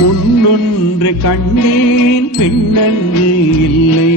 பொன்னொன்று கண்டேன் பெண்ணங்கு இல்லை.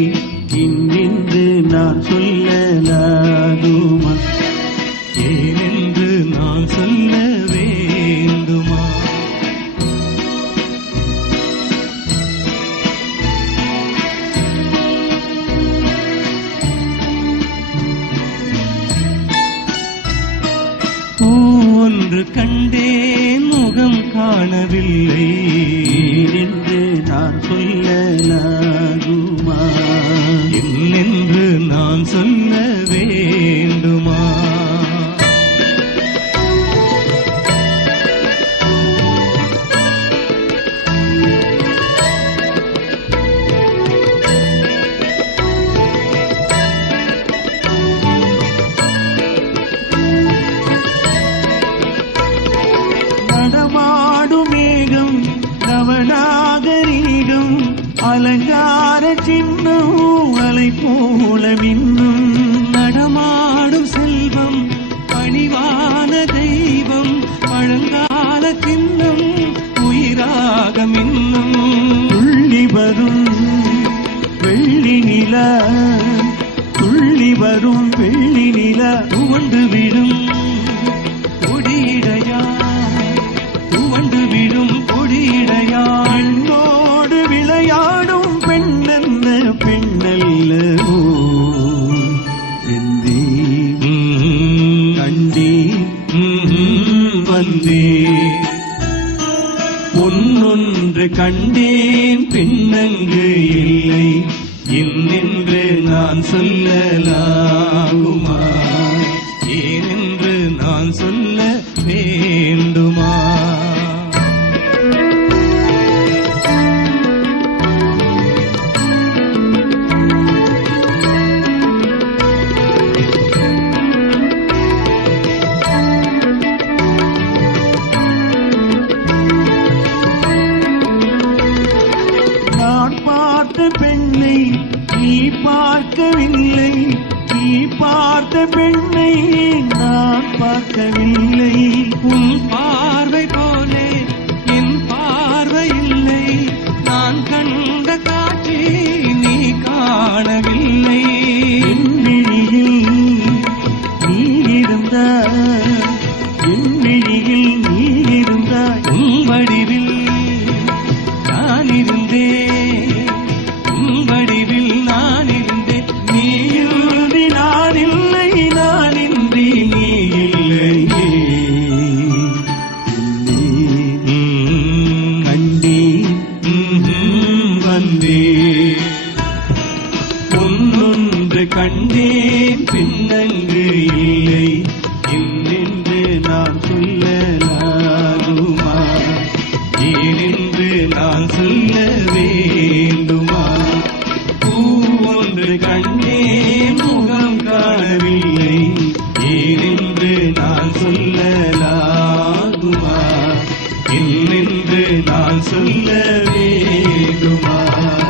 அலங்கார சின்னம் அலை போல மின்னும் நடமாடும் செல்வம் பணிவான தெய்வம் பழங்கால கிண்ணம் உயிராக மின்னும் துள்ளி வரும் வெள்ளி நில துள்ளி வரும் வெள்ளி நில உண்டு விளையாடும் பெண்ணென்ன பெண்ணல்லவோ செந்தே வந்தே பொன்னொன்று கண்டேன் பெண்ணங்கு இல்லை. என்னென்று நான் சொல்லலாகுமா? ஏனென்று நான் சொல்ல பார்த்த பெண்ணை நீ பார்க்கவில்லை. நீ பார்த்த பெண்ணை நான் பார்க்கவில்லை. உன் பார்வை போலே என் பார்வை இல்லை. நான் கண்ட பின்னங்கு இல்லை. இன்னென்று நான் சொல்லலாகுமா? ஏனென்று நான் சொல்ல வேண்டுமா? பூ ஒன்று கண்ணே முகம் காணவில்லை. ஏனென்று நான் சொல்லலாகுமா? நான் சொல்ல வேண்டுமா?